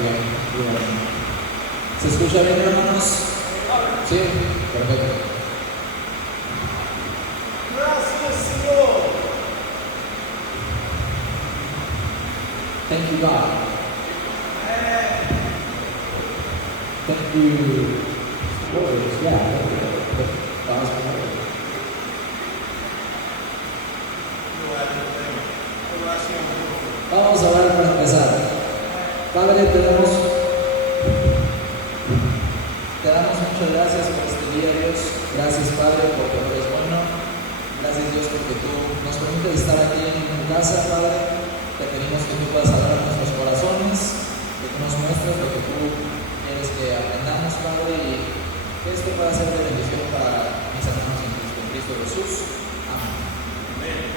Bien, bien. ¿Se escucha bien, hermanos? Sí, perfecto. Gracias, Señor. Thank you, God. Thank you. Words, yeah. God's word. Vamos a orar para empezar. Padre, te damos muchas gracias por este día, Dios. Gracias, Padre, porque tú eres bueno. Gracias, Dios, porque tú nos permites estar aquí en tu casa, Padre. Te pedimos que tú puedas hablar en nuestros corazones, que tú nos muestres lo que tú quieres que aprendamos, Padre, y que esto pueda ser de bendición para mis hermanos en Cristo Jesús. Amén.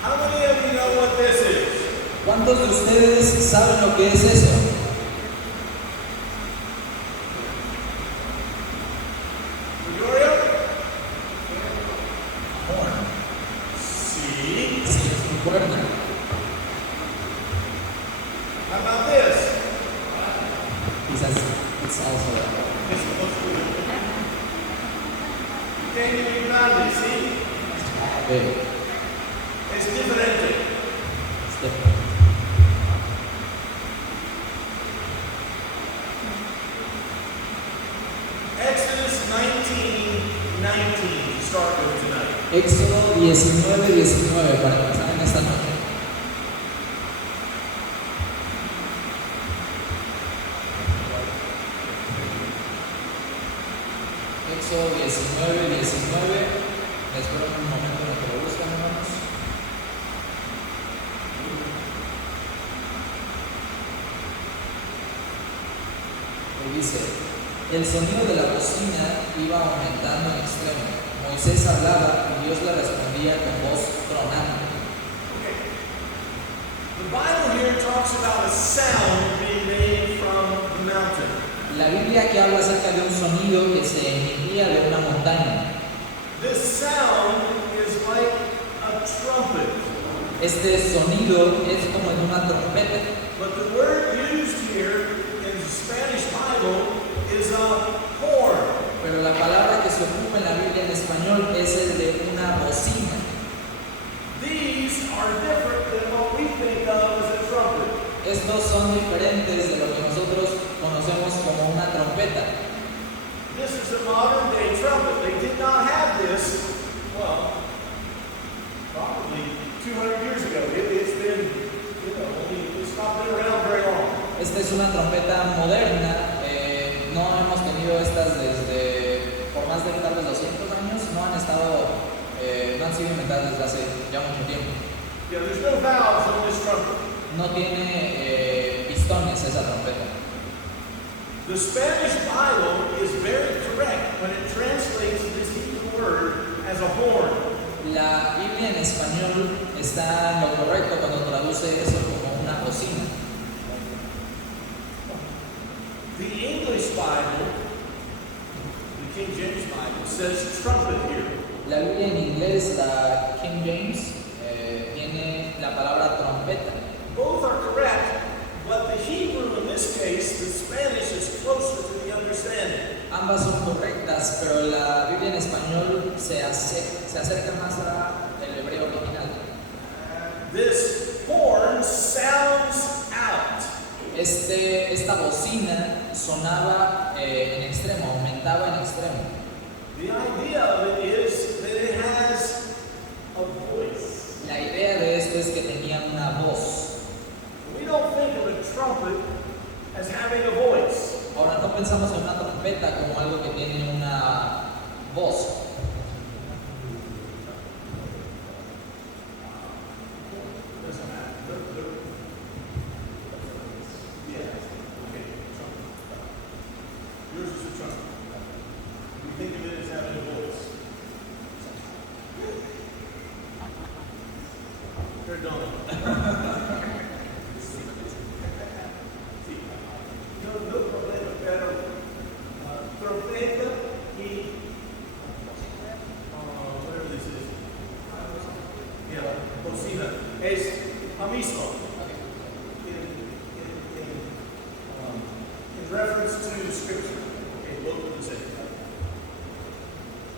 How many of you know what this is? ¿Cuántos de ustedes saben lo que es eso? Gloria? Horn. Sí. Sí, es un cuerno. How about this? He says it's also This looks good. Pequeño y grande, ¿sí? big. Es diferente. It's different. Exodus 19:19 to start with tonight. Éxodo 19:19 para empezar en esta noche. Éxodo 19:19. Espero un momento en el que lo buscan, hermanos. Y dice: el sonido de la bocina iba aumentando en extremo. Moisés hablaba y Dios le respondía con voz tronante. Okay. The Bible here talks about a sound being made from the mountain. La Biblia aquí habla acerca de un sonido que se emitía de una montaña. This sound is like a trumpet. Este sonido es como de una trompeta, But the word used here in the Spanish Bible is a horn. pero la palabra que se ocupa en la Biblia en español es el de una bocina. These are different than what we think of as a trumpet. Estos son diferentes de lo que nosotros conocemos como una trompeta. This is a modern day trumpet. They did not have this, well, probably 200 years ago. It's been, it's not been around very long. Esta es una trompeta moderna. No hemos tenido estas desde por más de tal vez 200 años. No han sido inventadas desde hace ya mucho tiempo. Yeah, there's no valves on this trumpet. No tiene pistones esa trompeta. The Spanish Bible is very correct when it translates this Hebrew word as a horn. La Biblia en español está en lo correcto cuando traduce eso como una bocina. The English Bible, the King James Bible, says trumpet here. La Biblia en inglés, la King James, tiene la palabra trompeta. Both are correct, but the Hebrew in this case, the Spanish, is closer to the understanding. Ambas son correctas, pero la Biblia en español se acerca más al hebreo original. This horn sounds out. Esta bocina sonaba en extremo, aumentaba en extremo. The idea of it is that it has a voice. La idea de esto es que tenía una voz. We don't think of a trumpet as having a voice. Ahora, no pensamos en una trompeta como algo que tiene una voz. Yours is a trumpet. We think of it as having a voice. Perdón. No problema, pero trompeta y whatever this is. Yeah, bocina. Es lo mismo. En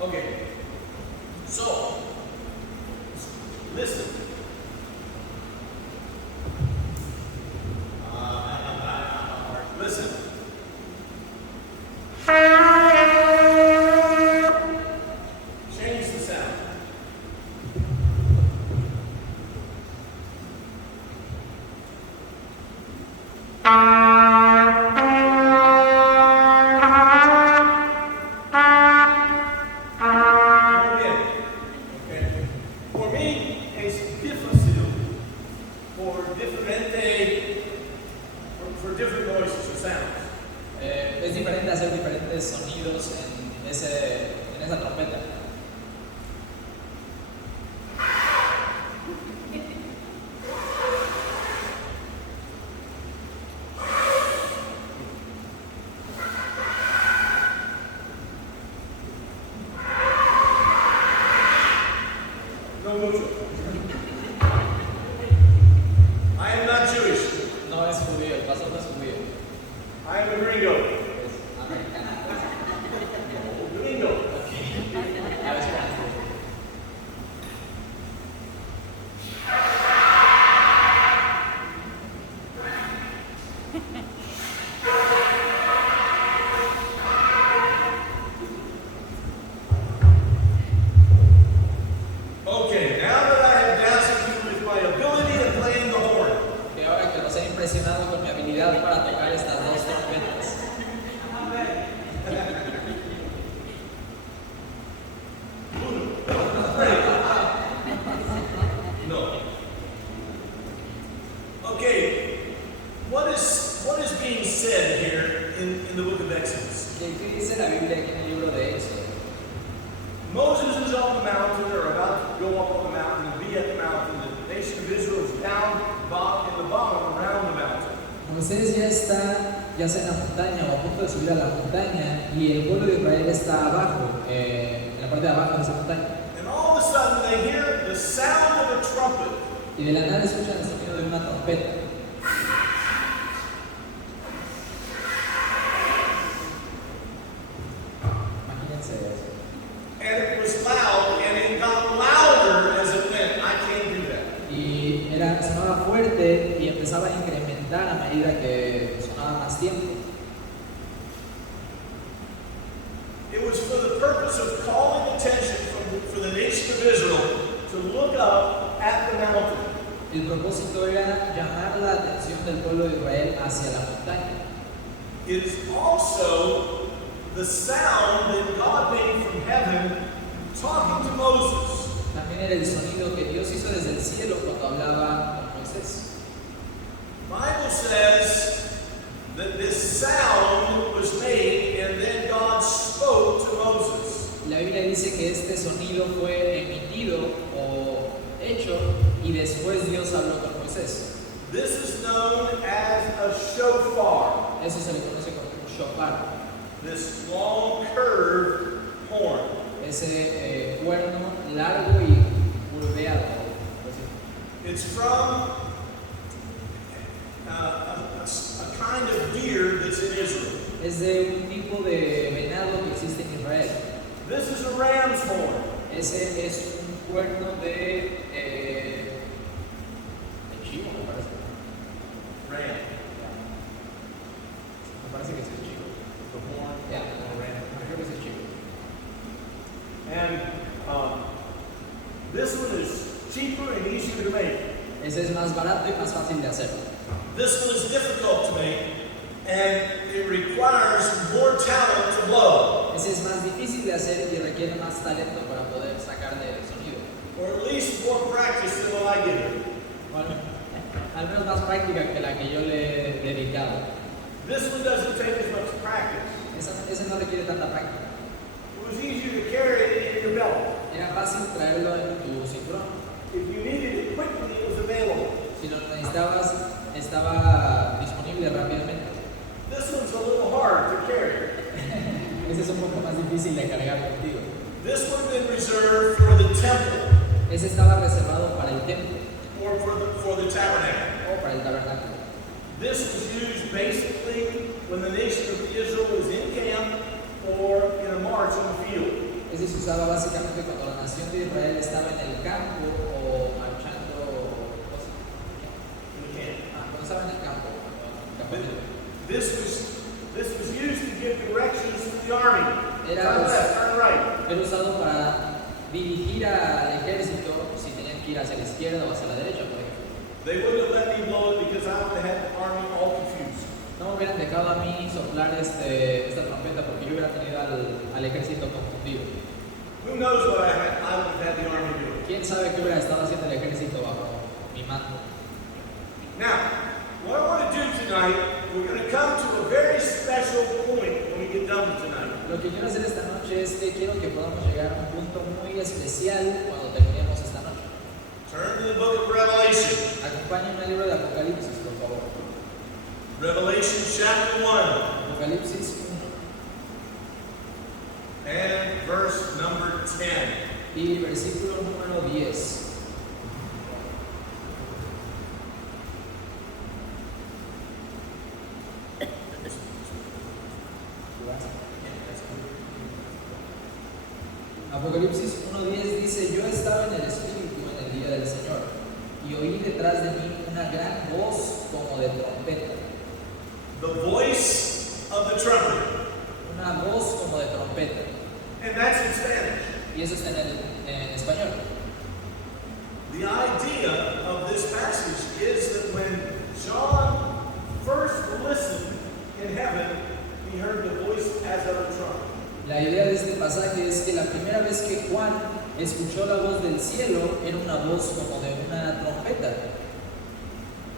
Okay. So, listen. Listen. Change the sound. Again. Okay. For me, es difícil for different noises or sounds. Es diferente hacer diferentes sonidos en esa trompeta. No mucho. I am not Jewish. No es judío, el pastor no es judío, I am a gringo. es americano. Gringo. A ver, espera. Okay, now that I have dazzled you with my ability of playing the horn, Que ahora que los he impresionado con mi habilidad para tocar estas dos trompetas, no. Okay, what is being said here in the book of Exodus? ¿qué dice la Biblia aquí en el libro de Éxodo? Moses is on the mountain, or about to go up on the mountain and be at the mountain. The nation of Israel is down in the bottom around the mountain. Moisés ya sea en la montaña o a punto de subir a la montaña y el pueblo de Israel está abajo, en la parte de abajo de esa montaña. And all of a sudden they hear the sound of a trumpet. Y de la nada escuchan el sonido de una trompeta. Imagínense eso. And it was loud, and it got louder as it went. I can't do that. Y sonaba fuerte y empezaba a incrementar a medida que sonaba más tiempo. It was for the purpose of calling attention for the nation of Israel to look up at the mountain. El propósito era llamar la atención del pueblo de Israel hacia la montaña. It is also the sound that God made from heaven talking to Moses. También era el sonido que Dios hizo desde el cielo cuando hablaba con Moisés. The Bible says that this sound was made and then God spoke to Moses. La Biblia dice que este sonido fue emitido o hecho y después Dios habló con Moisés. This is known as a shofar, Eso se le conoce como un shofar, this long curved horn. ese cuerno largo y curveado. It's from a kind of deer that's in Israel. Es de un tipo de venado que existe en Israel. This is a ram's horn. Ese es un cuerno de chivo, me parece. Ram. Me parece que sí es chivo. Ya, creo que sí es chivo. And this one is cheaper and easier to make. Ese es más barato y más fácil de hacer. This one is difficult to make, and it requires more talent to blow, Ese es más difícil de hacer y requiere más talento para poder sacarle el sonido. or at least more practice than what I give it. Bueno, al menos más práctica que la que yo le he dedicado. This one doesn't take as much practice. Ese no requiere tanta práctica. It was easier to carry it in your belt. Era fácil traerlo en tu cinturón. If you needed it quickly, it was available. Si lo necesitabas, estaba disponible rápidamente. This one's a little hard to carry. Ese es un poco más difícil de cargar contigo. This would have been reserved for the temple Ese estaba reservado para el templo or for the tabernacle. o para el tabernáculo. This was used basically when the nation of Israel was in camp or in a march on the field. Ese se usaba básicamente cuando la nación de Israel estaba en el campo o marchando. Cuando estaba en el campo. This was used to give directions to the army. Era Turn left, turn right. usado para dirigir al ejército si tenían que ir hacia la izquierda o hacia la derecha, por ejemplo. They wouldn't have let me blow it because I would have had the army all confused. No me hubieran dejado a mí soplar esta trompeta porque yo hubiera tenido al ejército confundido. Who knows what I would have had the army do? ¿Quién sabe qué hubiera estado haciendo el ejército bajo mi mando? Now, what I want to do tonight, we're going to come to a very special point when we get done with tonight. Lo que quiero hacer esta noche es que quiero que podamos llegar a un punto muy especial cuando terminemos esta noche. Turn to the book of Revelation. Acompáñenme al libro de Apocalipsis, por favor. Revelation chapter 1 Apocalipsis 1 and verse number 10. y versículo número 10. Apocalipsis 1:10 dice: Yo estaba en el Espíritu en el día del Señor, y oí detrás de mí una gran voz como de trompeta. The voice of the trumpet. Una voz como de trompeta. And that's in Spanish. Y eso está en español. The idea of this passage is that when John first listened in heaven, he heard the voice as of a trumpet. La idea de este pasaje es que la primera vez que Juan escuchó la voz del cielo era una voz como de una trompeta.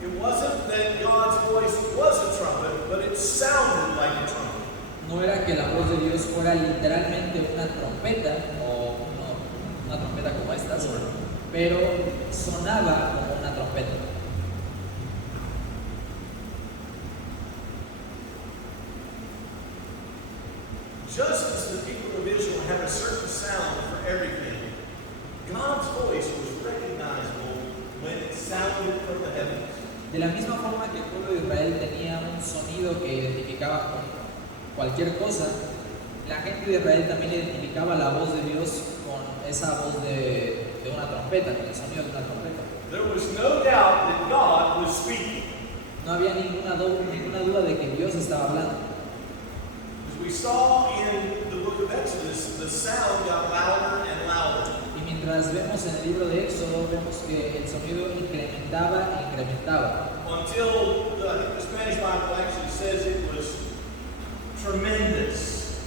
It wasn't that God's voice was a trumpet, but it sounded like a trumpet. No era que la voz de Dios fuera literalmente una trompeta o una trompeta como estas, pero sonaba como una trompeta. Just as the people of Israel had a certain sound for everything, God's voice was recognizable when it sounded from the heavens. De la misma forma que el pueblo de Israel tenía un sonido que identificaba con cualquier cosa, la gente de Israel también identificaba la voz de Dios con esa voz de una trompeta, con el sonido de una trompeta. There was no doubt that God was speaking. No había ninguna duda de que Dios estaba hablando. As we saw in the book of Exodus, the sound got louder and louder. Y mientras vemos en el libro de Éxodo, vemos que el sonido incrementaba e incrementaba. Until I think the Spanish Bible actually says it was tremendous.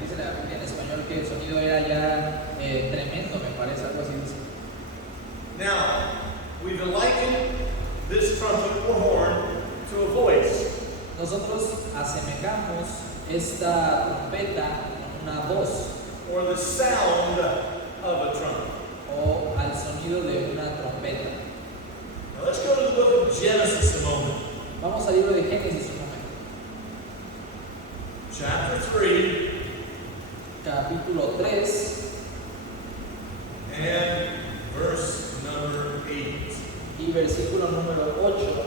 Dice la Biblia en español que el sonido era ya tremendo, me parece, algo así dice. Now, we've likened this trumpet or horn to a voice. Nosotros asemejamos esta trompeta con una voz Or the sound of a trumpet. o al sonido de una trompeta. Now let's go to the book of Genesis a moment. Vamos al libro de Génesis un momento. Chapter 3 Capítulo 3 and verse number 8. y versículo número 8.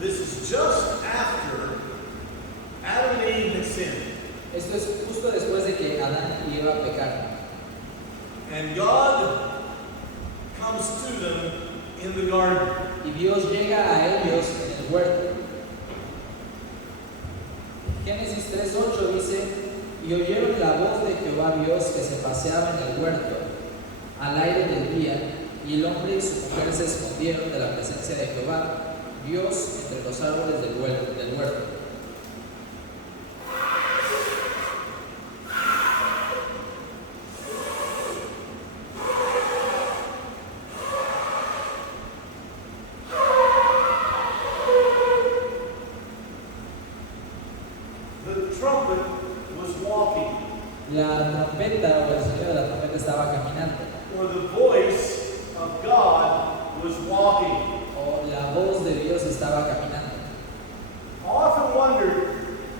This is just after Adam and Eve had sinned. Esto es justo después de que Adán y Eva pecaron. And God comes to them in the garden. Y Dios llega a ellos en el huerto. Génesis 3:8 dice: Y oyeron la voz de Jehová Dios que se paseaba en el huerto al aire del día, y el hombre y su mujer se escondieron de la presencia de Jehová Dios entre los árboles del huerto. La trompeta o el sonido de la trompeta estaba caminando. Or the voice of God was walking. O la voz de Dios estaba caminando. I often wondered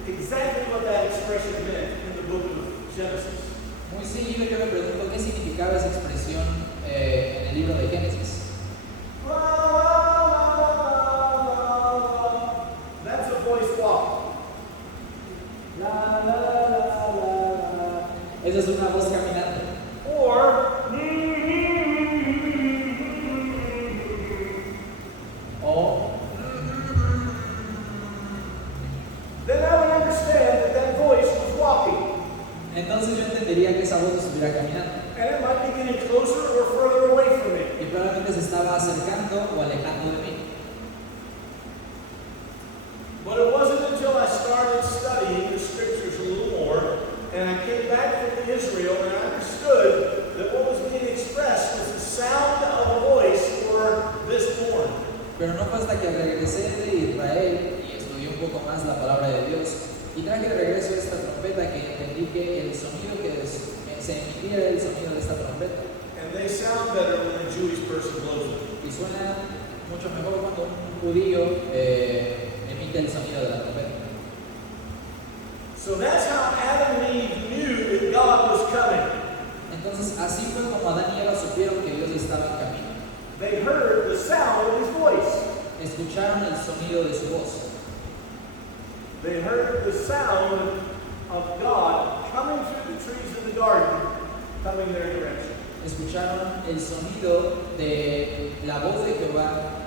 exactly what that expression meant in the book of Genesis. Muy seguido yo me pregunto qué significaba esa expresión en el libro de Génesis. That's a voice walking. La, la, la, la, la. acercando o alejando de mí. But it wasn't until I started studying the scriptures a little more and I came back from Israel and I understood that what was being expressed was the sound of a voice for this horn. Pero no fue hasta que regresé de Israel y estudié un poco más la palabra de Dios y traje de regreso esta trompeta que entendí que el sonido que se emitía era el sonido de esta trompeta. And they sound better when a Jewish person blows them. Y suena mucho mejor cuando un judío emite el sonido de la trompeta. So that's how Adam and Eve knew that God was coming. Entonces así fue como Adán y Eva supieron que Dios estaba en camino. They heard the sound of his voice. Escucharon el sonido de su voz. They heard the sound of God coming through the trees in the garden, coming their direction. Escucharon el sonido de la voz de Jehová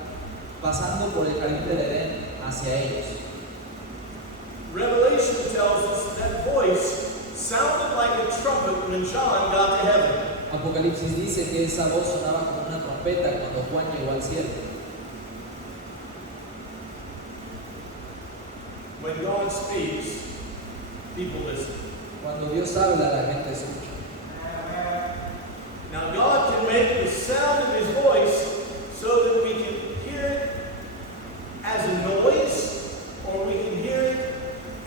pasando por el jardín del Edén hacia ellos. Revelation tells us that voice sounded like a trumpet when John got to heaven. Apocalipsis dice que esa voz sonaba como una trompeta cuando Juan llegó al cielo. When God speaks, people listen. Cuando Dios habla, la gente escucha. Now God can make the sound of his voice so that we can hear it as a noise or we can hear it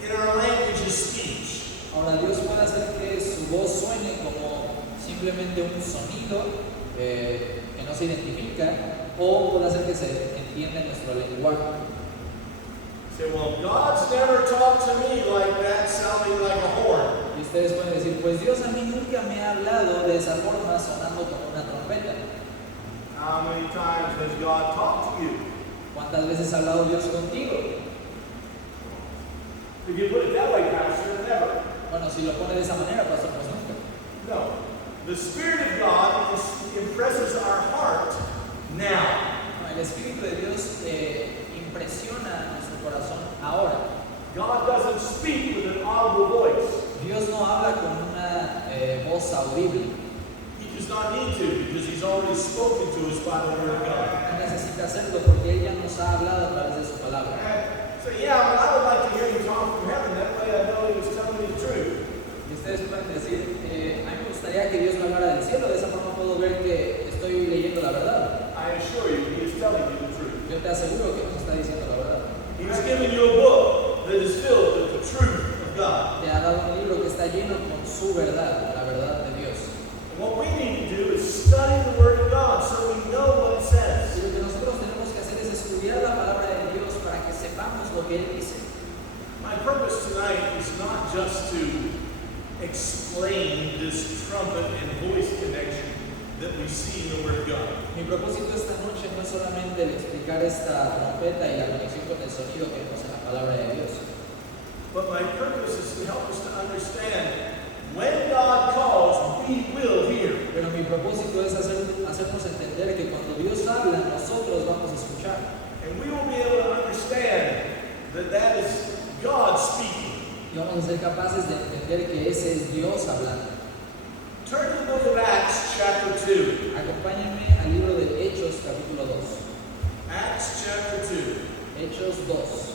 in our language of speech. Ahora Dios puede hacer que su voz suene como simplemente un sonido que no se identifica o puede hacer que se entienda en nuestro lenguaje. Say, well, God's never talked to me like that, sounding like a horn. Y ustedes pueden decir, pues Dios a mí nunca me ha hablado de esa forma sonando como una trompeta. How many times has God talked to you? ¿Cuántas veces ha hablado Dios contigo? If you put it that way, Pastor, never. Bueno, si lo pone de esa manera, pastor, pues nunca. No. The Spirit of God impresses our heart now. No, el Espíritu de Dios impresiona nuestro corazón ahora. God doesn't speak with an audible voice. Dios no habla con una voz audible. He does not need to because he's already spoken to us by the word of God. No necesita hacerlo porque Él ya nos ha hablado a través de su palabra. So yeah, but I would like to hear him talk from heaven. That way I know he was telling me the truth. Y ustedes pueden decir, a mí me gustaría que Dios me hablara del cielo, de esa forma puedo ver que estoy leyendo la verdad. I assure you, he is telling you the truth. Yo te aseguro que nos está diciendo la verdad. He was giving you a book that is filled with the truth of God. Te ha dado un libro que está lleno con su verdad, la verdad de Dios. And what we need to do is study the word of God so we know what it Y says. lo que nosotros tenemos que hacer es estudiar la palabra de Dios para que sepamos lo que Él dice. My purpose tonight is not just to explain this trumpet and voice connection that we see in the Word of God. Mi propósito esta noche no es solamente el explicar esta trompeta y la conexión con el sonido que vemos en la palabra de Dios, But my purpose is to help us to understand when God calls, we will hear. pero mi propósito es hacernos entender que cuando Dios habla, nosotros vamos a escuchar. And we will be able to understand that that is God speaking. Y vamos a ser capaces de entender que ese es Dios hablando. Turn to the book of Acts, chapter 2. Acompáñenme al libro de Hechos, capítulo 2. Acts, chapter 2. Hechos 2.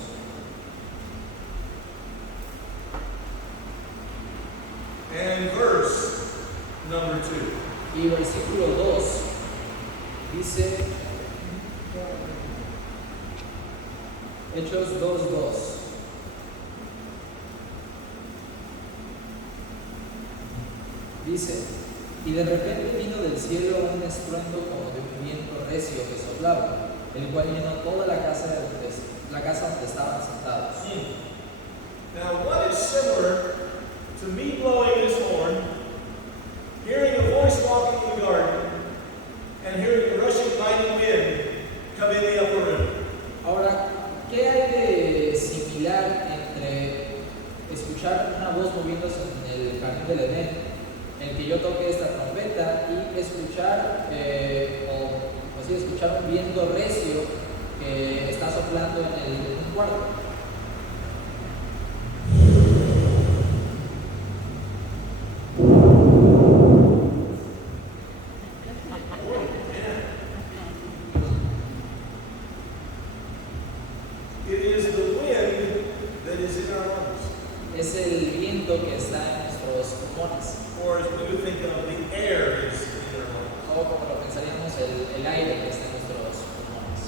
And verse number 2. Y versículo 2 dice, Hechos 2:2. Dice, y de repente vino del cielo un estruendo como de un viento recio que soplaba, el cual llenó toda la casa donde estaban sentados. Now, what is similar to me blowing this horn, hearing a voice walking in the garden, and hearing a rushing mighty wind come in the upper room? Ahora, ¿qué hay de similar entre escuchar una voz moviéndose en el jardín del Edén, el que yo toque esta trompeta, y escuchar, escuchar un viento recio que está soplando en un cuarto? viento que está en nuestros pulmones. Or as we would think of, the air is in our lungs. O como lo pensaríamos, el aire que está en nuestros pulmones.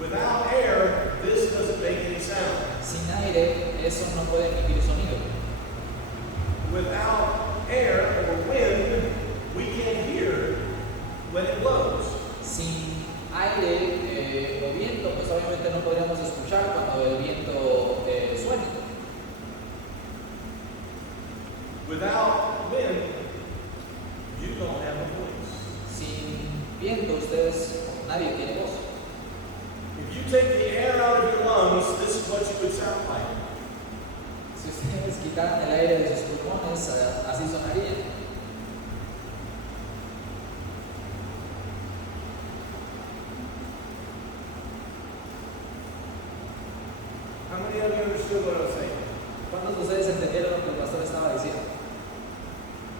Without air, this doesn't make any sound. Sin aire, eso no puede emitir sonido. Without air or wind, we can't hear when it blows. Sin aire o viento, pues obviamente no podríamos escuchar cuando el viento suene. Without wind, you don't have a voice. Sin viento, ustedes, nadie tiene voz. If you take the air out of your lungs, this is what you would sound like. Si ustedes quitaran el aire de sus pulmones, así sonaría. How many of you understood what I was saying? ¿Cuántos de ustedes entendieron lo que el pastor estaba diciendo?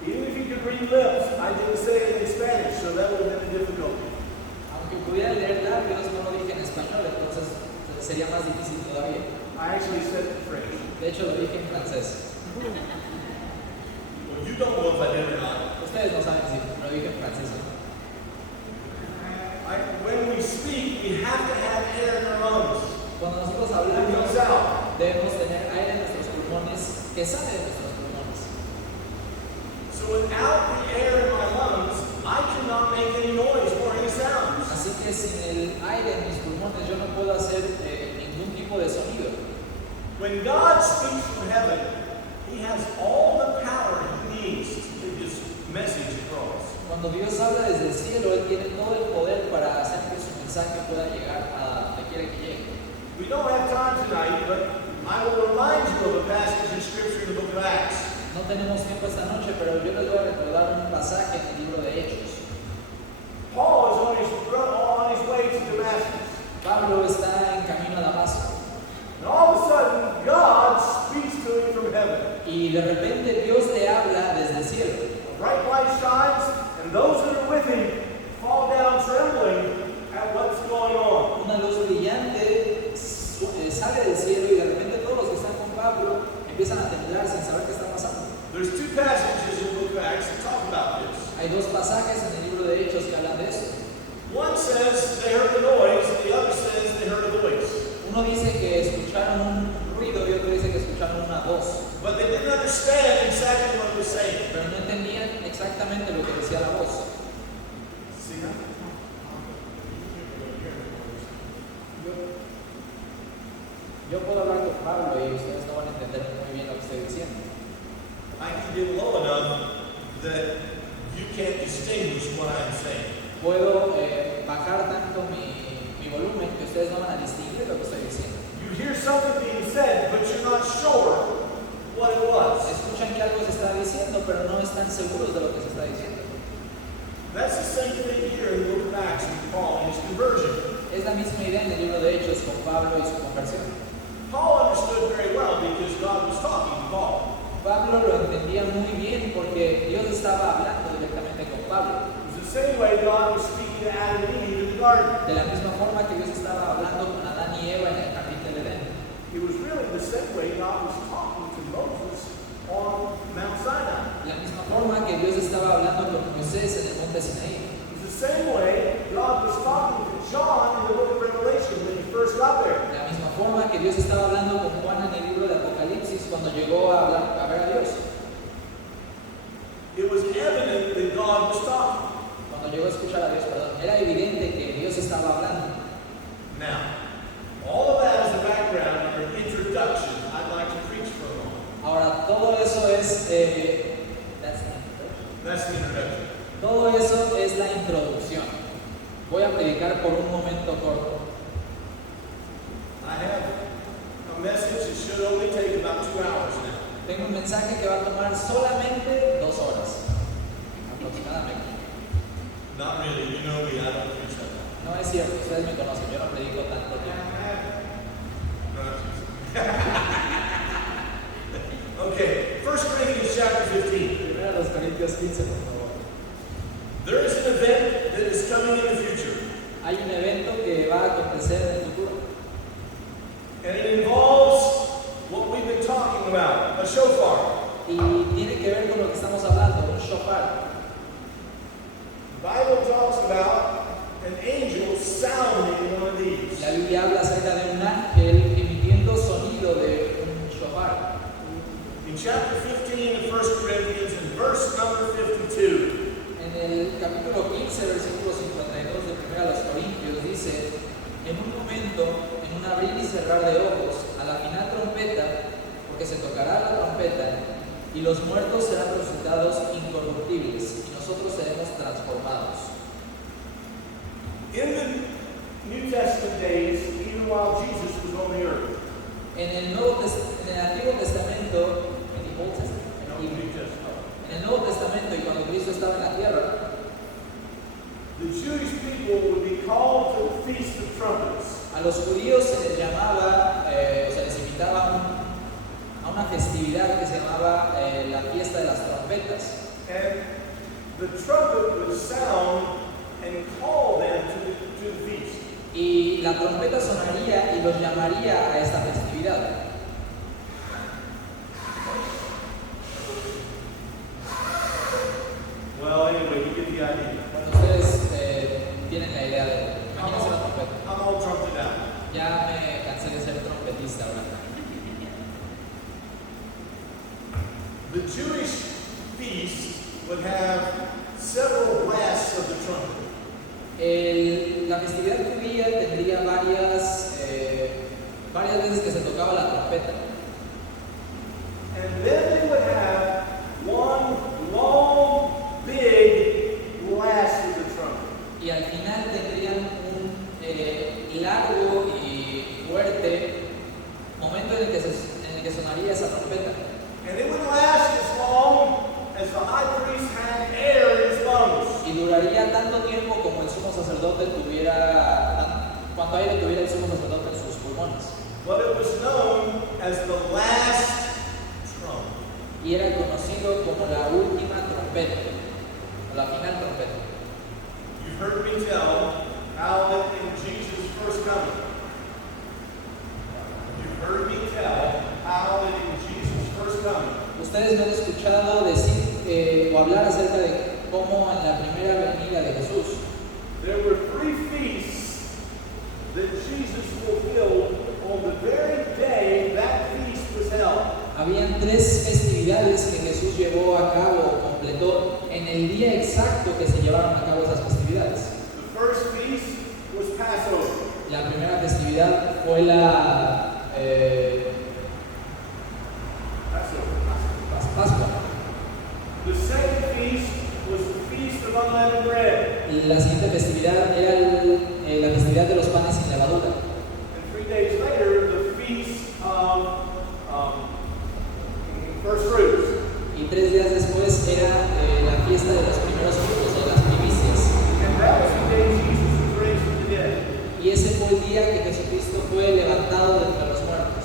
Even if you could read lips, I didn't say it in Spanish, so that would have been a difficulty. Aunque pudiera leer labios, no lo dije en español, entonces sería más difícil todavía. I actually said it in French. De hecho, lo dije en francés. Well, you don't know if I did or not. Ustedes no saben si lo dije en francés. When we speak, we have to have air in our lungs. Cuando nosotros It hablamos, comes out. debemos tener aire en nuestros pulmones que sale de nuestros pulmones. So without the air in my lungs, I cannot make any noise or any sounds. Así que sin el aire en mis pulmones yo no puedo hacer ningún tipo de sonido. When God speaks from heaven, He has all the power He needs to get His message across. Cuando Dios habla desde el cielo, Él tiene todo el poder para hacer que su mensaje pueda llegar a donde quiera que llegue. We don't have time tonight, but I will remind you of a passage in Scripture in the book of Acts. No tenemos tiempo esta noche, pero yo les voy a recordar un pasaje en el libro de Hechos. Paul is on his way to Damascus. Pablo está en camino a Damasco And all of a sudden, God speaks to him from heaven. y de repente Dios le habla desde el cielo. A bright light shines, and those that are with him fall down trembling at what's going on. Una luz brillante sale del cielo y de repente todos los que están con Pablo empiezan a temblar sin saber qué está pasando. There's two passages in the book of Acts that talk about this. Hay dos pasajes en el libro de Hechos que hablan de eso. One says they heard the noise, and the other says they heard a voice. Uno dice que escucharon un ruido y otro dice que escucharon una voz, But they didn't understand exactly what it was saying. pero no entendían exactamente lo que decía la voz. See that? Yo puedo hablar con Pablo y ustedes no van a entender muy bien lo que estoy diciendo. I can get low enough that you can't distinguish what I'm saying. Puedo bajar tanto mi volumen que ustedes no van a distinguir lo que estoy diciendo. You hear something being said, but you're not sure what it was. Escuchan que algo se está diciendo, pero no están seguros de lo que se está diciendo. That's the same thing here in the book of Acts with Paul and his conversion. Es la misma idea en el libro de Hechos con Pablo y su conversión. Paul understood very well because God was talking to Paul. Pablo lo entendía muy bien porque Dios estaba hablando directamente con Pablo. It was the same way God was speaking to Adam and Eve in the garden. De la misma forma que Dios estaba hablando con Adán y Eva en el jardín del Edén. It was really the same way God was talking to Moses on Mount Sinai. De la misma forma que Dios estaba hablando con Moisés en el monte Sinaí. It was the same way God was talking to John in the book of Revelation when he first got there. De la misma forma que Dios estaba hablando con Juan en el libro de Apocalipsis cuando llegó a ver a Dios. It was evident that God was talking. Cuando llegó a escuchar a Dios, perdón, era evidente que Dios estaba hablando. Now, all of that is the background or introduction I'd like to preach for a moment. Ahora, todo eso es That's the introduction. todo eso es la introducción. Voy a predicar por un momento corto. I have a message that should only take about 2 hours now. Tengo un mensaje que va a tomar solamente 2 horas, aproximadamente. Not really, you know me, I don't preach that long. No es cierto, ustedes me conocen, yo no predico tanto tiempo. Okay, 1 Corinthians chapter 15. Primero los Corintios 15, por favor. There is an event that is coming in the future, Hay un evento que va a acontecer en el futuro and it involves what we've been talking about, a shofar. y tiene que ver con lo que estamos hablando, un shofar. The Bible talks about an angel sounding one of these. La Biblia habla acerca de un ángel emitiendo sonido de un shofar. In chapter 15 of 1 Corinthians, in verse number 52, En el capítulo 15, versículo 52 de 1 a los Corintios dice: en un momento, en un abrir y cerrar de ojos, a la final trompeta, porque se tocará la trompeta, y los muertos serán resucitados incorruptibles, y nosotros seremos transformados. in the New Testament days, even while Jesus was on the earth, En el Antiguo Testamento, en el Old Testament, no, the New Testament, en el Nuevo Testamento y cuando Cristo estaba en la tierra, the Jewish people would be called to the Feast of Trumpets. a los judíos se les llamaba, o se les invitaba a una festividad que se llamaba la fiesta de las trompetas. And the trumpet would sound and call them to the feast. Y la trompeta sonaría y los llamaría a esta festividad. Well, anyway, you get the idea. Bueno, ustedes tienen la idea de imagínense la trompeta. I'm all trumpeted out. Ya me cansé de ser trompetista ahora. The Jewish feast would have several blasts of the trumpet. La festividad judía tendría varias veces que se tocaba la trompeta. And then they would have one long, big blast of the trumpet. Y al final tendrían un largo y fuerte momento en el que sonaría esa trompeta. And it would last as long as the high priest had air in his lungs. Y duraría tanto tiempo como el sumo sacerdote cuanto aire tuviera el sumo sacerdote en sus pulmones. But it was known as the last trump. Y era conocido como la última trompeta, o la final trompeta. You've heard me tell how that in Jesus' first coming. You've heard me tell how that in Jesus' first coming. Ustedes me han escuchado decir o hablar acerca de cómo en la primera venida de Jesús There were 3 feasts that Jesus fulfilled on the very day that feast was held. habían 3 festividades que Jesús llevó a cabo o completó en el día exacto que se llevaron a cabo esas festividades. The first feast was Passover. La primera festividad fue la Pascua. The second feast was the feast of unleavened bread. La siguiente festividad era la festividad de los panes sin levadura. And 3 days later, the feast of first fruits. Y 3 días después era la fiesta de los primeros frutos, de las primicias. And that was the day Jesus was raised from the dead. Y ese fue el día que Jesucristo fue levantado de entre los muertos.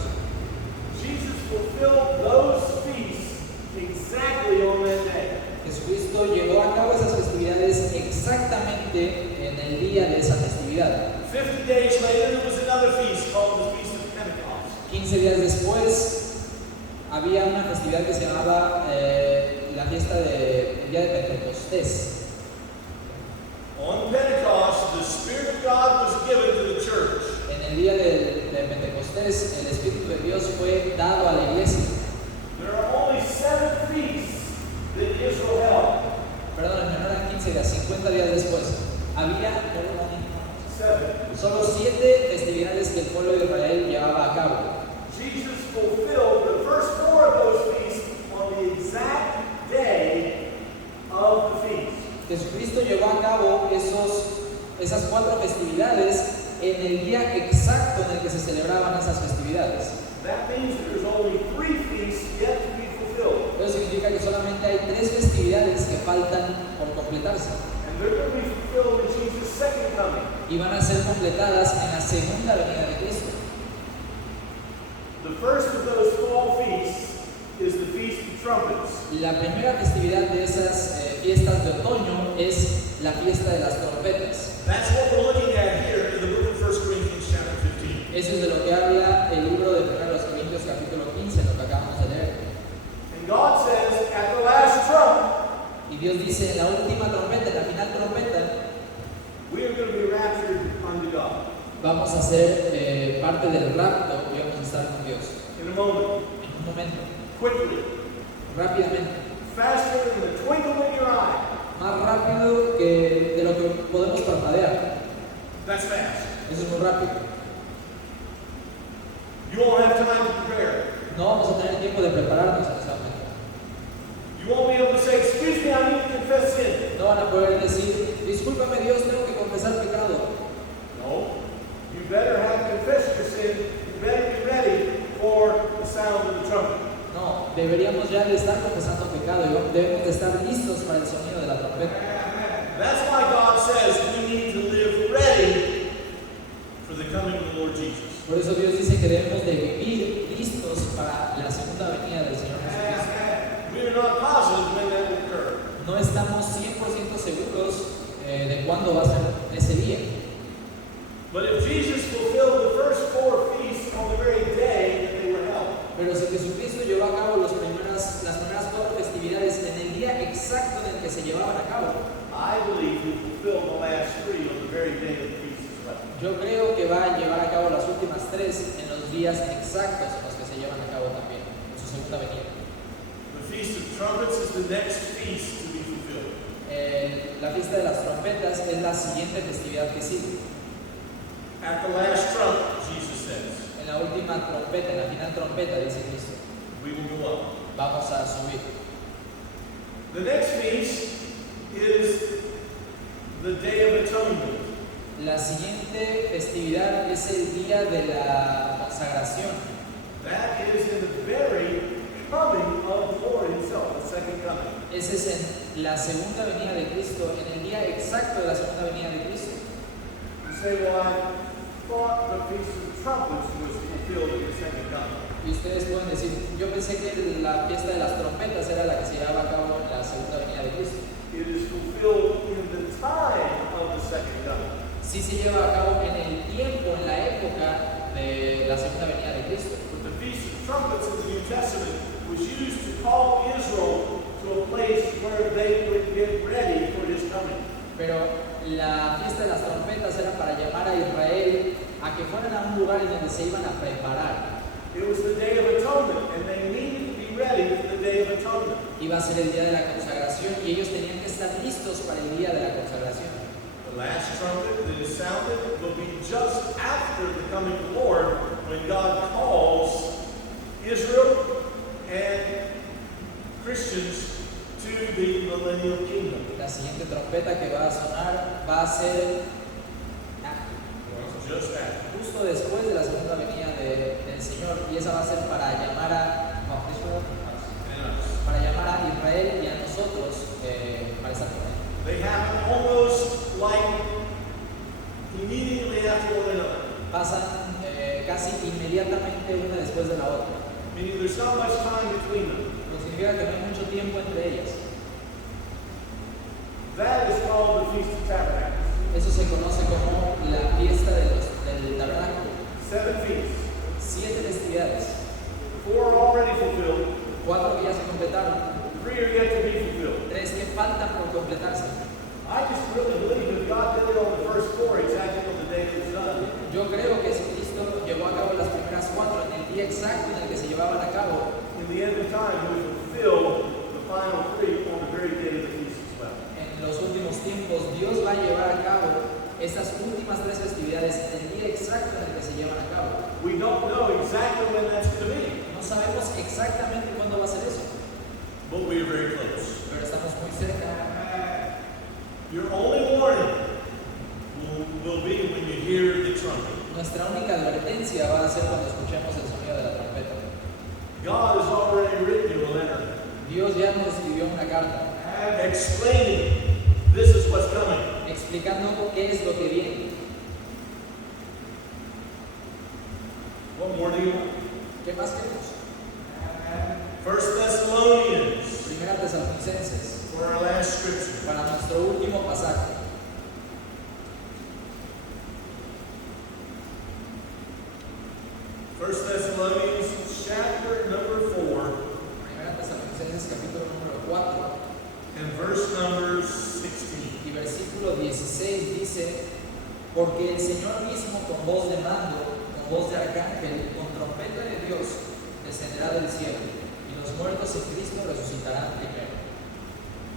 Jesus fulfilled those feasts exactly on that day. Jesucristo llevó a cabo esas festividades exactamente en el día de esa festividad. 50 days later, there was another feast called the Feast of Pentecost. 15 días después había una festividad que se llamaba la fiesta del día de Pentecostés. On Pentecost, the Spirit of God was given to the church. En el día de Pentecostés, el Espíritu de Dios fue dado a la iglesia. There are only 7 feasts that Israel held. Perdón, no eran 15 días, 50 días después. Había solo 7 festividades que el pueblo de Israel llevaba a cabo. Jesus fulfilled the first 4 of those feasts on the exact day of the feast. Jesucristo llevó a cabo esas 4 festividades en el día exacto en el que se celebraban esas festividades. That means that there's only 3 feasts yet to be fulfilled. Eso significa que solamente hay 3 festividades que faltan por completarse. And they're going to be fulfilled in Jesus' second coming. Y van a ser completadas en la segunda venida de Cristo. The first of those fall feasts is the Feast of Trumpets. La primera festividad de esas fiestas de otoño es la fiesta de las trompetas. That's what we're looking at here in the book of 1 Corinthians chapter 15. Eso es de lo que habla el libro de 1 Corintios capítulo 15, lo que acabamos de leer. And God said into God. Vamos a ser parte del rapto y vamos a estar con Dios. In a moment, En un momento, quickly, rápidamente, faster than the twinkle in your eye. más rápido que de lo que podemos parpadear. That's fast. Eso es muy rápido. You won't have time to prepare. No vamos a tener tiempo de prepararnos en ese momento. You won't be able to say, excuse me, I need to confess sin. No van a poder decir, discúlpame Dios, tengo que confesar pecado. No. You better have confessed your sin. You better be ready for the sound of the trumpet. No, deberíamos ya de estar confesando pecado y debemos de estar listos para el sonido de la trompeta. That's why God says we need to live ready for the coming of the Lord Jesus. Por eso Dios dice que debemos de vivir listos para la segunda venida del Señor Jesucristo. We are not positive when that will occur. No estamos 100% seguros de cuándo va a ser ese día. But if Jesus fulfilled the first 4 feasts on the very day that they were held, Pero si Jesucristo llevó a cabo las primeras 4 festividades en el día exacto en el que se llevaban a cabo, I believe he fulfilled the last 3 on the very day of the feast as well. yo creo que va a llevar a cabo las últimas 3 en los días exactos en los que se llevan a cabo también, en su segunda venida. The Feast of Trumpets is the next feast to be fulfilled. La fiesta de las trompetas es la siguiente festividad que sigue. At the last trump, Jesus says, En la última trompeta, en la final trompeta, dice Cristo, we will go up. vamos a subir. The next feast is the Day of Atonement. La siguiente festividad es el día de la consagración. That is in the very coming of the Lord himself, the second coming. Ese es en la segunda venida de Cristo, en el día exacto de la segunda venida de Cristo. You say, well, I thought the Feast of Trumpets was fulfilled in the second coming. Y ustedes pueden decir, yo pensé que la fiesta de las trompetas era la que se llevaba a cabo en la segunda venida de Cristo. It is fulfilled in the time of the second coming. Sí se lleva a cabo en el tiempo, en la época de la segunda venida de Cristo. But the Feast of Trumpets in the New Testament was used to call Israel to a place where they would get ready for his coming. Pero la fiesta de las trompetas era para llamar a Israel a que fueran a un lugar en donde se iban a preparar. It was the Day of Atonement, and they needed to be ready for the Day of Atonement. Iba a ser el día de la consagración y ellos tenían que estar listos para el día de la consagración. The last trumpet that is sounded will be just after the coming of the Lord, when God calls Israel and Christians to the millennial kingdom. La siguiente trompeta que va a sonar va a ser Just after. justo después de la segunda venida del Señor, y esa va a ser para llamar a Israel y a nosotros para estar con él. They happen almost like immediately after one another. Pasan casi inmediatamente una después de la otra. Meaning there's not much time between them. No significa que no hay mucho tiempo entre ellas. That is called the Feast of Tabernacles. Eso se conoce como la fiesta del tabernáculo. 7 feasts. 7 festividades. 4 are already fulfilled. 4 que ya se completaron. 3 are yet to be fulfilled. 3 que faltan por completarse. I just really believe that God did it on the first 4 exactly on the day it was done. Yo creo que si Cristo llevó a cabo las primeras 4 en el día exacto en el que se llevaban a cabo, In the end of time, He will fulfill the final 3 on the very day of the feast as well. en los últimos tiempos, Dios va a llevar a cabo estas últimas 3 festividades en el día exacto en el que se llevan a cabo. We don't know exactly when that's going to be, No sabemos exactamente cuándo va a ser eso, but we are very close. pero estamos muy cerca. Your only warning will be when you hear the trumpet. Nuestra única advertencia va a ser cuando escuchemos el sonido de la trompeta. God has already written you a letter Dios ya nos escribió una carta explaining this is what's coming. explicando qué es lo que viene. What more do you want? ¿Qué más queremos? 1 Thessalonians, Primera Tesalonicenses, for our last scripture. para nuestro último pasaje. First Thessalonians chapter number 4 Primera Tesalonicenses capítulo número 4 and verse number 16. y versículo 16 dice: Porque el Señor mismo con voz de mando, con voz de arcángel, con trompeta de Dios, descenderá del cielo, y los muertos en Cristo resucitarán primero.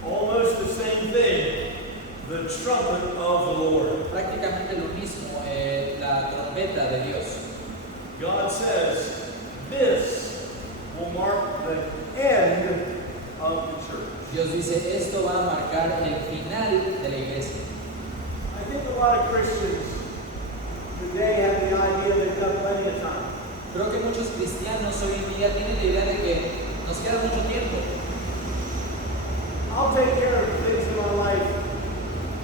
Almost the same thing, the trumpet of the Lord. Prácticamente lo mismo, la trompeta de Dios. God says, this will mark the end of the church. Dios dice, esto va a marcar el final de la iglesia. I think a lot of Christians today have the idea they've got plenty of time. Creo que muchos cristianos hoy en día tienen la idea de que nos queda mucho tiempo. I'll take care of the things in my life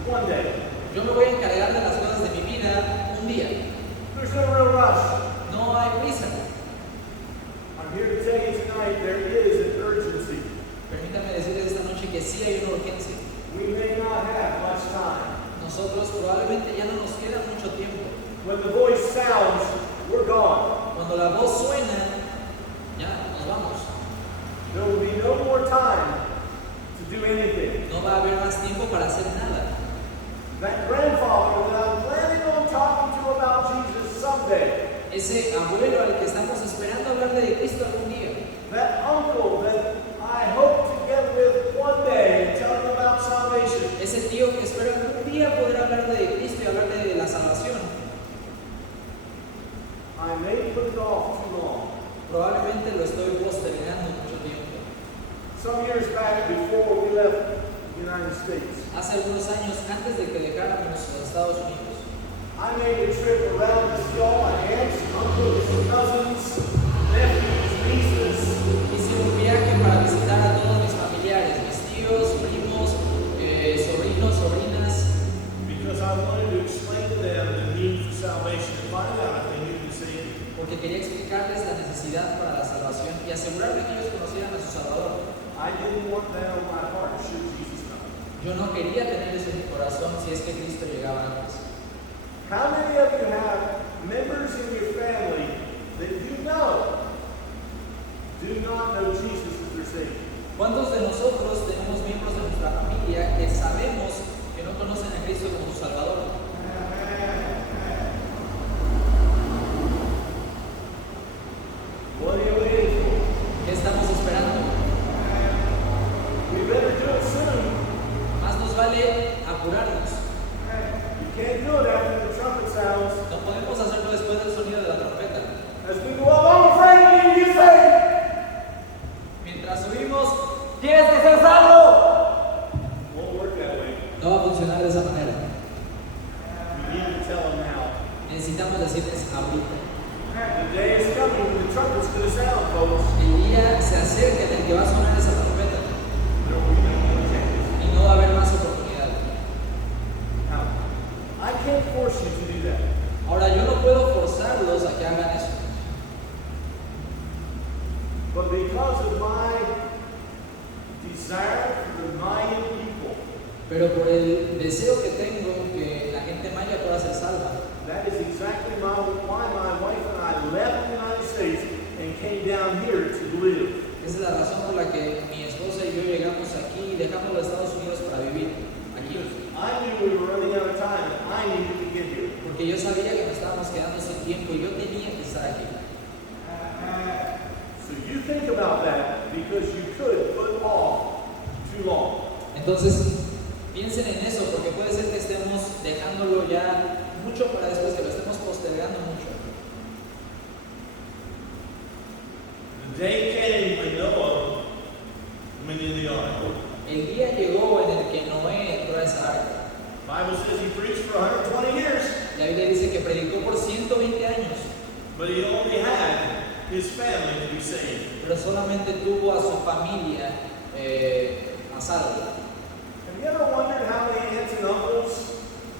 one day. Yo me voy a encargar de las cosas de mi vida un día. There's no real rush. No hay prisa. I'm here to tell you tonight there is an urgency. Permítame decirles esta noche que sí hay una urgencia. We may not have much time. Nosotros probablemente ya no nos queda mucho tiempo. When the voice sounds, we're gone. Cuando la voz suena, ya nos vamos. There will be no more time to do anything. No va a haber más tiempo para hacer nada. That grandfather that I'm planning on talking to about Jesus someday. Ese abuelo al que estamos esperando hablar de Cristo algún día. That uncle that I hope to get with one day and tell him about salvation. Ese tío que espera algún día poder hablar de Cristo y hablarle de la salvación. I may put it off too long. Probablemente lo estoy postergando mucho tiempo. Some years back, before we left the United States, Hace algunos años, antes de que dejáramos los Estados Unidos, I made a trip around to see all my aunts, uncles, cousins, nephews, nieces. hice un viaje para visitar a todos mis familiares, mis tíos, primos, sobrinos, sobrinas, Because I wanted to explain to them the need for salvation and find out if they knew the Savior. porque quería explicarles la necesidad para la salvación y asegurarme que ellos conocieran a su Salvador. I didn't want that on my heart should Jesus come. Yo no quería tener eso en mi corazón si es que Cristo llegaba antes. How many of you have members in your family that you know do not know Jesus as their Savior? ¿Cuántos de nosotros tenemos miembros de nuestra familia que sabemos que no conocen a Cristo como su Salvador? What are you waiting for? ¿Qué estamos esperando? We better do it soon. Más nos vale apurarnos. You can't do it after the trumpet sounds. No podemos hacerlo después del sonido de la trompeta. As we go up, I'm afraid of you, you say. Mientras subimos, ¡tienes que ser salvo! Won't work that way. No va a funcionar de esa manera. We need to tell them now. Necesitamos decirles ahorita. The day is coming when the trumpet's going to sound, folks. El día se acerca en el que va a sonar esa trompeta There will be no more chances. y no va a haber más oportunidad. Now, I can't force you to do that. Ahora, yo no puedo forzarlos a que hagan eso. But because of my desire for the Mayan people, Pero por el deseo que tengo que la gente maya pueda ser salva, that is exactly why my wife and I left the United States and came down here to live. esa es la razón por la que mi esposa y yo llegamos aquí y dejamos los Estados Unidos para vivir aquí. I knew we were running out of time and I needed to get here. Porque yo sabía que nos estábamos quedando sin tiempo y yo tenía que estar aquí. So you think about that because you could put off too long. Entonces, piensen en eso porque puede ser que estemos dejándolo ya mucho para después, que lo estemos postergando mucho. The day came when Noah went in the ark. El día llegó en el que Noé entró a esa arca. Bible says he preached for 120 years, La Biblia dice que predicó por 120 años, but he only had his family to be saved. pero solamente tuvo a su familia a salvo. Have you ever wondered how many aunts and uncles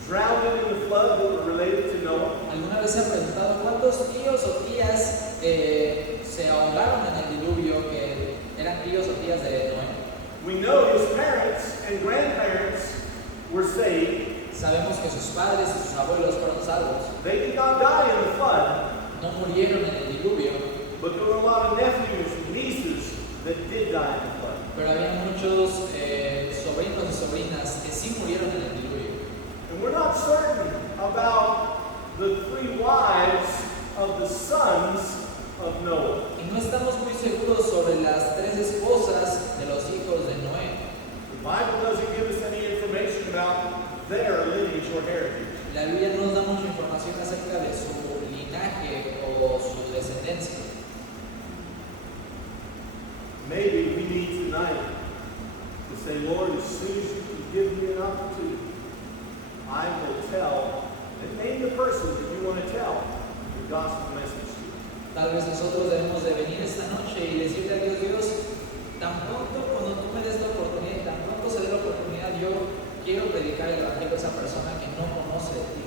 drowned in the flood that were related to Noah? ¿Alguna vez se ha preguntado cuántos tíos o tías se ahogaron en el diluvio que eran tíos o tías de Noé? We know his parents and grandparents were saved. Sabemos que sus padres y sus abuelos fueron salvos. They did not die in the flood, No murieron en el diluvio, but there were a lot of nephews and nieces that did die in the flood. pero había muchos sobrinos y sobrinas que sí murieron en el diluvio. And we're not certain about the 3 wives of the sons of Noah. Y no estamos muy seguros sobre las 3 esposas de los hijos de Noé. The Bible doesn't give us any information about their lineage or heritage. La Biblia no nos da mucha información acerca de su linaje o su descendencia. Maybe we need tonight to say, Lord, as soon as you can give me an opportunity, I will tell, and name the person that you want to tell the gospel message to. Tal vez nosotros debemos de venir esta noche y decirle a Dios, Dios, tan pronto cuando tú me des la oportunidad, tan pronto se dé la oportunidad, yo quiero predicar el evangelio a esa persona que no conoce de ti.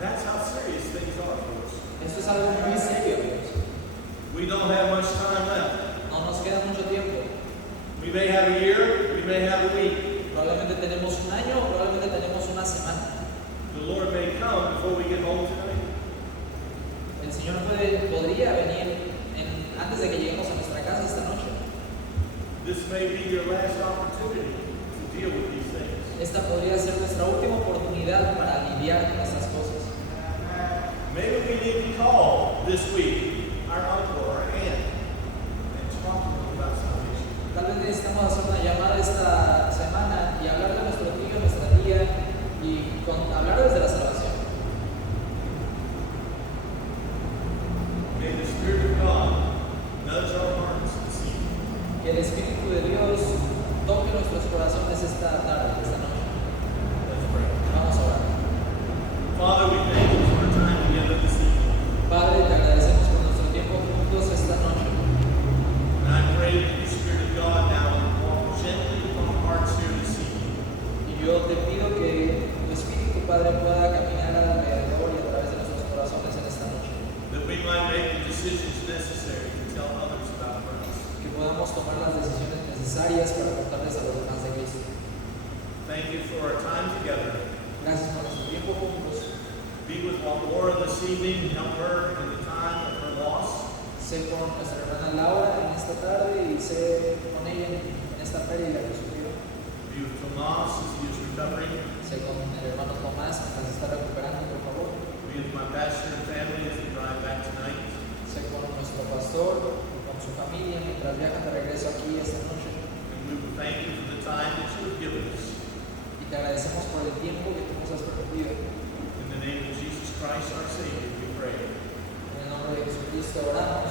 That's how serious things are for us. Esto es algo muy serio, Dios. We don't have much time left. No nos queda mucho tiempo. We may have a year, we may have a week. Probablemente tenemos un año o probablemente tenemos una semana. The Lord may come before we get home tonight. El Señor podría venir antes de que lleguemos a nuestra casa esta noche. This may be your last opportunity to deal with these things. Esta podría ser nuestra última oportunidad para lidiar con estas cosas. Maybe we need to call this week our uncle or our aunt and talk to them about salvation. Tal vez necesitamos hacer una llamada esta semana y hablar de nuestro tío, nuestra tía y hablar desde la salvación. May the Spirit of God nudge our hearts this evening. Que el Espíritu de Dios toque nuestros corazones esta tarde, esta noche. Let's pray. Vamos a orar. Father, we thank you for our time together this evening. Padre, te agradecemos por nuestro tiempo juntos esta noche. And I pray that the Spirit of God now will walk gently upon our hearts here this evening. Y yo te pido que tu Espíritu, Padre, pueda caminar alrededor y a través de nuestros corazones en esta noche. That we might make the decisions necessary to tell others about Christ. Que podamos tomar las decisiones necesarias para contarles a los demás de Cristo. Thank you for our time together. Gracias por nuestro tiempo juntos. Be with Laura this evening, help her in the time of her loss. Sé con nuestra hermana Laura en esta tarde y sé con ella en esta pérdida que sufrió. Be with Tomas as he is recovering. Sé con el hermano Tomás mientras se está recuperando, por favor. Be with my pastor and family as they drive back tonight. Sé con nuestro pastor y con su familia mientras viajan de regreso aquí esta noche. And we will thank you for the time that you have given us. Y te agradecemos por el tiempo que tú nos has permitido. In the name of Jesus Christ, our Savior, we pray. En el nombre de Jesucristo oramos.